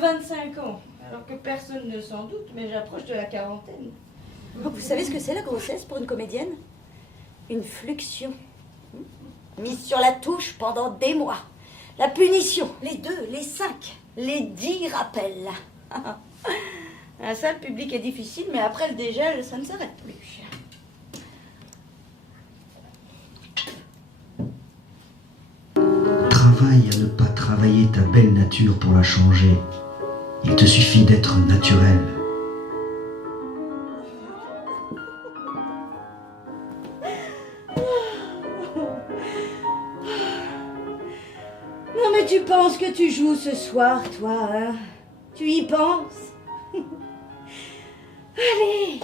25 ans, alors que personne ne s'en doute, mais j'approche de la quarantaine. Vous savez ce que c'est la grossesse pour une comédienne? Une fluxion. Mise sur la touche pendant des mois. La punition, les 2, les 5, les 10 rappels. Ça, le public est difficile, mais après le dégel, ça ne s'arrête plus. Travaille à ne pas travailler ta belle nature pour la changer. Il te suffit d'être naturel. Non mais tu penses que tu joues ce soir, toi, hein? Tu y penses? Allez!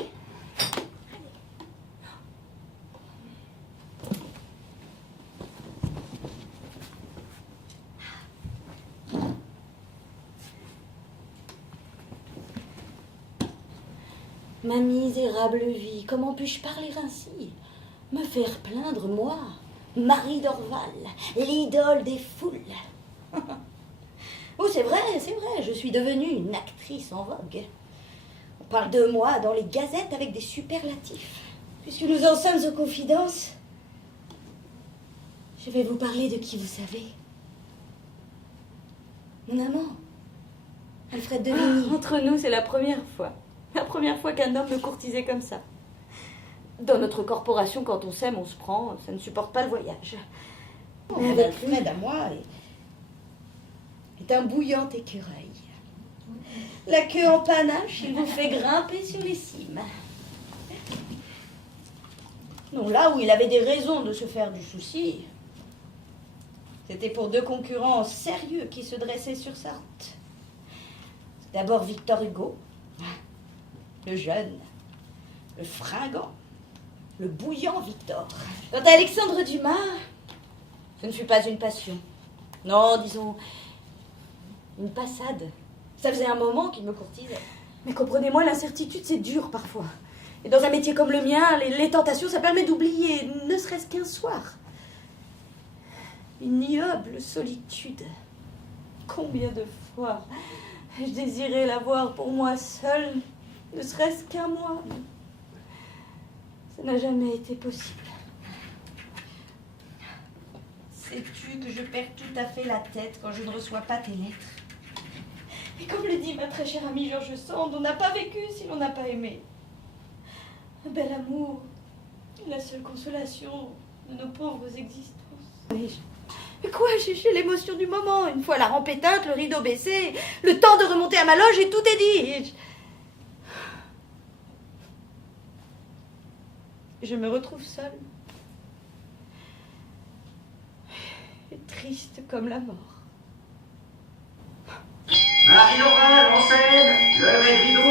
Ma misérable vie, comment puis-je parler ainsi? Me faire plaindre, moi, Marie Dorval, l'idole des foules. Oh, c'est vrai, je suis devenue une actrice en vogue. On parle de moi dans les gazettes avec des superlatifs. Puisque nous en sommes aux confidences, je vais vous parler de qui vous savez. Mon amant, Alfred de Vigny. Entre nous, c'est la première fois. La première fois qu'un homme me courtisait comme ça. Dans notre corporation, quand on s'aime, on se prend, ça ne supporte pas le voyage. Mais Alfred, à moi, est un bouillant écureuil. La queue en panache, il vous fait grimper sur les cimes. Non, là où il avait des raisons de se faire du souci, c'était pour 2 concurrents sérieux qui se dressaient sur sa route. D'abord Victor Hugo, le jeune, le fringant, le bouillant Victor. Quant à Alexandre Dumas, ce ne fut pas une passion. Non, disons, une passade. Ça faisait un moment qu'il me courtisait. Mais comprenez-moi, l'incertitude, c'est dur parfois. Et dans un métier comme le mien, les tentations, ça permet d'oublier, ne serait-ce qu'un soir. Une ignoble solitude. Combien de fois je désirais l'avoir pour moi seule, ne serait-ce qu'un mois. Ça n'a jamais été possible. Sais-tu que je perds tout à fait la tête quand je ne reçois pas tes lettres? Et comme le dit ma très chère amie George Sand, on n'a pas vécu si l'on n'a pas aimé. Un bel amour, la seule consolation de nos pauvres existences. Mais quoi, j'ai l'émotion du moment. Une fois la rampe éteinte, le rideau baissé, le temps de remonter à ma loge et tout est dit. Je me retrouve seule. Et triste comme la mort. Marie Dorval en scène, levez le rideau.